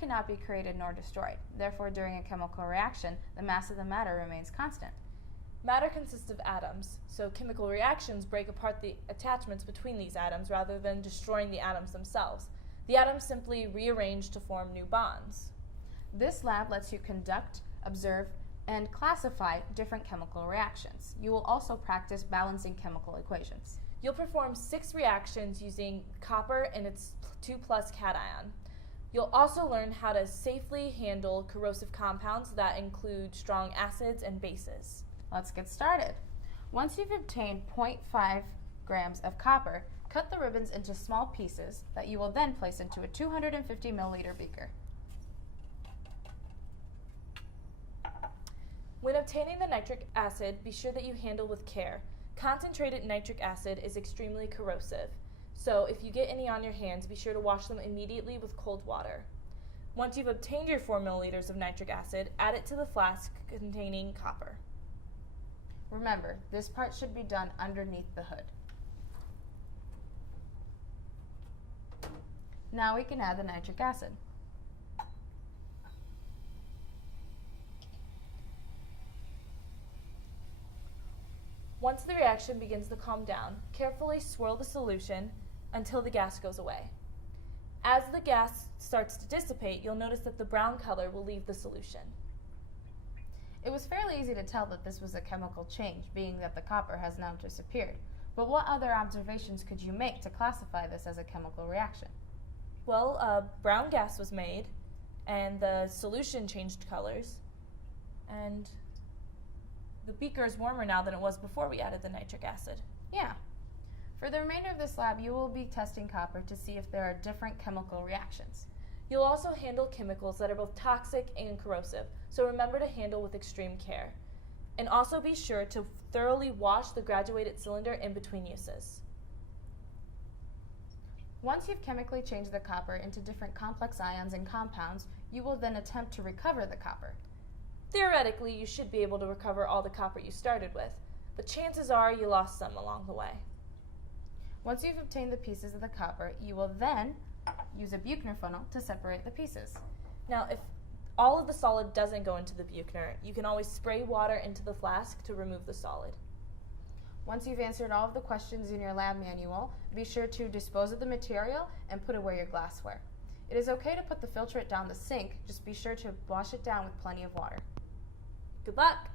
cannot be created nor destroyed. Therefore, during a chemical reaction, the mass of the matter remains constant. Matter consists of atoms, so chemical reactions break apart the attachments between these atoms rather than destroying the atoms themselves. The atoms simply rearrange to form new bonds. This lab lets you conduct, observe, and classify different chemical reactions. You will also practice balancing chemical equations. You'll perform 6 reactions using copper and its 2+ cation. You'll also learn how to safely handle corrosive compounds that include strong acids and bases. Let's get started. Once you've obtained 0.5 grams of copper, cut the ribbons into small pieces that you will then place into a 250 milliliter beaker. When obtaining the nitric acid, be sure that you handle with care. Concentrated nitric acid is extremely corrosive, so if you get any on your hands, be sure to wash them immediately with cold water. Once you've obtained your 4 milliliters of nitric acid, add it to the flask containing copper. Remember, this part should be done underneath the hood. Now we can add the nitric acid. Once the reaction begins to calm down, carefully swirl the solution until the gas goes away. As the gas starts to dissipate, you'll notice that the brown color will leave the solution. It was fairly easy to tell that this was a chemical change, being that the copper has now disappeared. But what other observations could you make to classify this as a chemical reaction? Well, brown gas was made, and the solution changed colors, and the beaker is warmer now than it was before we added the nitric acid. Yeah. For the remainder of this lab, you will be testing copper to see if there are different chemical reactions. You'll also handle chemicals that are both toxic and corrosive, so remember to handle with extreme care. And also be sure to thoroughly wash the graduated cylinder in between uses. Once you've chemically changed the copper into different complex ions and compounds, you will then attempt to recover the copper. Theoretically, you should be able to recover all the copper you started with, but chances are you lost some along the way. Once you've obtained the pieces of the copper, you will then use a Buchner funnel to separate the pieces. Now, if all of the solid doesn't go into the Buchner, you can always spray water into the flask to remove the solid. Once you've answered all of the questions in your lab manual, be sure to dispose of the material and put away your glassware. It is okay to put the filtrate down the sink, just be sure to wash it down with plenty of water. Good luck!